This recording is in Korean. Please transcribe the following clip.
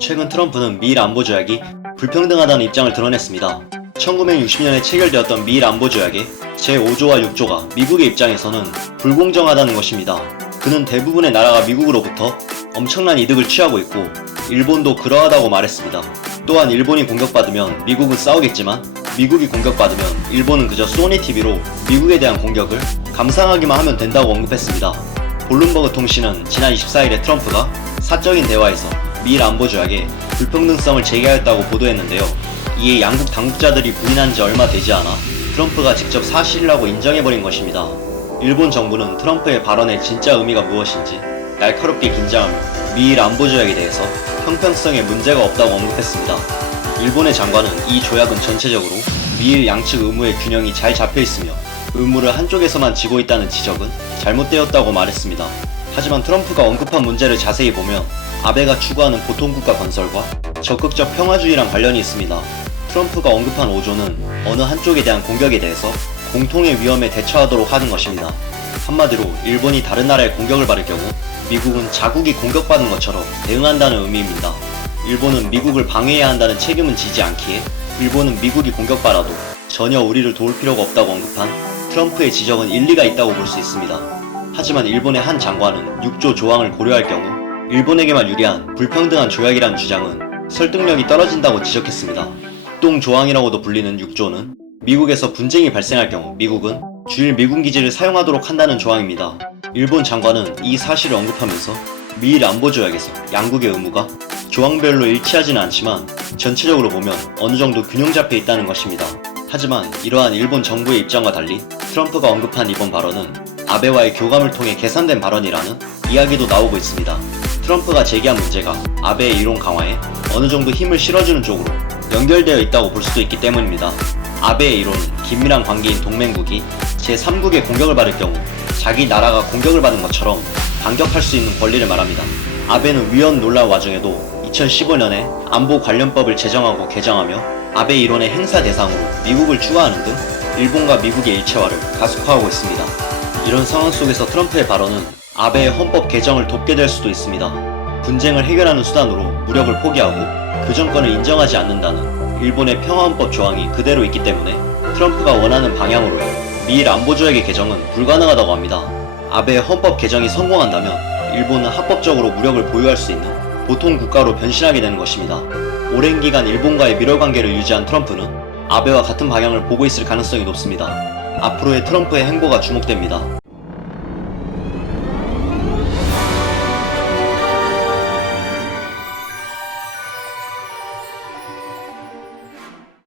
최근 트럼프는 미일 안보조약이 불평등하다는 입장을 드러냈습니다. 1960년에 체결되었던 미일 안보조약의 제5조와 6조가 미국의 입장에서는 불공정하다는 것입니다. 그는 대부분의 나라가 미국으로부터 엄청난 이득을 취하고 있고 일본도 그러하다고 말했습니다. 또한 일본이 공격받으면 미국은 싸우겠지만 미국이 공격받으면 일본은 그저 소니 TV로 미국에 대한 공격을 감상하기만 하면 된다고 언급했습니다. 블룸버그 통신은 지난 24일에 트럼프가 사적인 대화에서 미일 안보조약의 불평등성을 제기하였다고 보도했는데요. 이에 양국 당국자들이 부인한 지 얼마 되지 않아 트럼프가 직접 사실이라고 인정해버린 것입니다. 일본 정부는 트럼프의 발언의 진짜 의미가 무엇인지 날카롭게 긴장하며 미일 안보조약에 대해서 형평성에 문제가 없다고 언급했습니다. 일본의 장관은 이 조약은 전체적으로 미일 양측 의무의 균형이 잘 잡혀있으며 의무를 한쪽에서만 지고 있다는 지적은 잘못되었다고 말했습니다. 하지만 트럼프가 언급한 문제를 자세히 보면 아베가 추구하는 보통국가 건설과 적극적 평화주의랑 관련이 있습니다. 트럼프가 언급한 5조는 어느 한쪽에 대한 공격에 대해서 공통의 위험에 대처하도록 하는 것입니다. 한마디로 일본이 다른 나라의 공격을 받을 경우 미국은 자국이 공격받은 것처럼 대응한다는 의미입니다. 일본은 미국을 방해해야 한다는 책임은 지지 않기에 일본은 미국이 공격받아도 전혀 우리를 도울 필요가 없다고 언급한 트럼프의 지적은 일리가 있다고 볼 수 있습니다. 하지만 일본의 한 장관은 6조 조항을 고려할 경우 일본에게만 유리한 불평등한 조약이라는 주장은 설득력이 떨어진다고 지적했습니다. 합동조항이라고도 불리는 6조는 미국에서 분쟁이 발생할 경우 미국은 주일 미군 기지를 사용하도록 한다는 조항입니다. 일본 장관은 이 사실을 언급하면서 미일 안보조약에서 양국의 의무가 조항별로 일치하지는 않지만 전체적으로 보면 어느 정도 균형 잡혀 있다는 것입니다. 하지만 이러한 일본 정부의 입장과 달리 트럼프가 언급한 이번 발언은 아베와의 교감을 통해 계산된 발언이라는 이야기도 나오고 있습니다. 트럼프가 제기한 문제가 아베의 이론 강화에 어느 정도 힘을 실어주는 쪽으로 연결되어 있다고 볼 수도 있기 때문입니다. 아베의 이론은 긴밀한 관계인 동맹국이 제3국의 공격을 받을 경우 자기 나라가 공격을 받은 것처럼 반격할 수 있는 권리를 말합니다. 아베는 위헌 논란 와중에도 2015년에 안보 관련법을 제정하고 개정하며 아베 이론의 행사 대상으로 미국을 추가하는 등 일본과 미국의 일체화를 가속화하고 있습니다. 이런 상황 속에서 트럼프의 발언은 아베의 헌법 개정을 돕게 될 수도 있습니다. 분쟁을 해결하는 수단으로 무력을 포기하고 그 정권을 인정하지 않는다는 일본의 평화헌법 조항이 그대로 있기 때문에 트럼프가 원하는 방향으로의 미일 안보조약의 개정은 불가능하다고 합니다. 아베의 헌법 개정이 성공한다면 일본은 합법적으로 무력을 보유할 수 있는 보통 국가로 변신하게 되는 것입니다. 오랜 기간 일본과의 밀월관계를 유지한 트럼프는 아베와 같은 방향을 보고 있을 가능성이 높습니다. 앞으로의 트럼프의 행보가 주목됩니다.